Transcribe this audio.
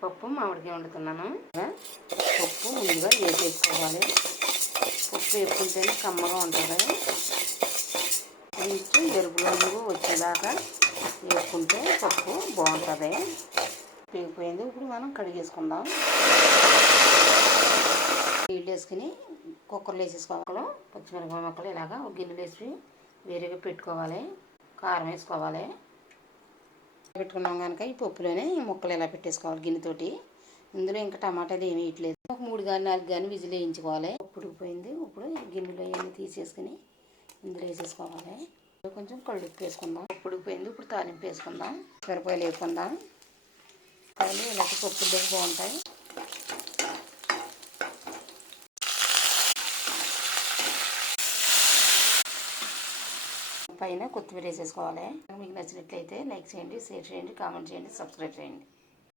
పప్పు మామిడికాయ వండుతున్నాను. పప్పు ముందుగా వేసేసుకోవాలి. పప్పు వేసుకుంటేనే కమ్మగా ఉంటుంది. కొంచెం ఎరుపు రంగు వచ్చేదాకా వేసుకుంటే పప్పు బాగుంటుంది. వేగిపోయింది. ఇప్పుడు మనం కడిగేసుకుందాం. నీళ్ళు వేసుకుని కుక్కర్లో వేసేసుకోవాలి. పచ్చిమిరపకాయ ముక్కలు ఇలాగా ఒక గిన్నెలు వేసి వేరేగా పెట్టుకోవాలి. కారం వేసుకోవాలి. పెట్టుకున్నాం కనుక ఈ పప్పులోనే ముక్కలు ఇలా పెట్టేసుకోవాలి గిన్నెతోటి. ఇందులో ఇంకా టమాటాలు ఏమి వేయట్లేదు. ఒక 3 కానీ 4 కానీ విజిల్ వేయించుకోవాలి. ఉడికిపోయింది. ఇప్పుడు గిన్నెలో ఇవన్నీ తీసేసుకుని ఇందులో వేసేసుకోవాలి. కొంచెం కళ్ళుప్పు వేసుకుందాం. పప్పు ఉడికిపోయింది. ఇప్పుడు తాలింపు వేసుకుందాం. మిరపకాయలు వేసుకుందాం. అవి ఇలాంటి పప్పుల్లోకి బాగుంటాయి. పైన కొత్తిమీర వేసేసుకోవాలి. మీకు నచ్చినట్లయితే లైక్ చేయండి, షేర్ చేయండి, కామెంట్ చేయండి, సబ్స్క్రైబ్ చేయండి.